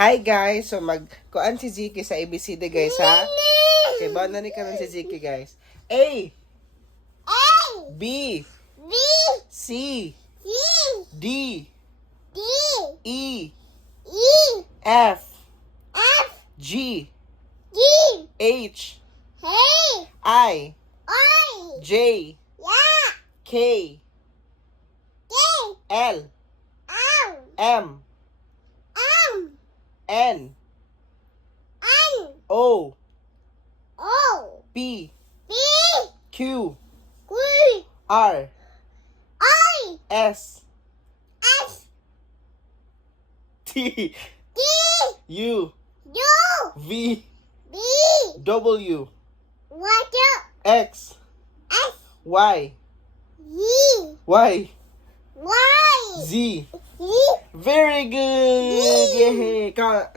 Hi guys! So kuan si Ziki sa ABCD guys ha? Okay, ba na ni karon si Ziki guys? A B C D E F G H I J K L M N O P Q R S T U V W X Y Z. Very good! Yay! Okay.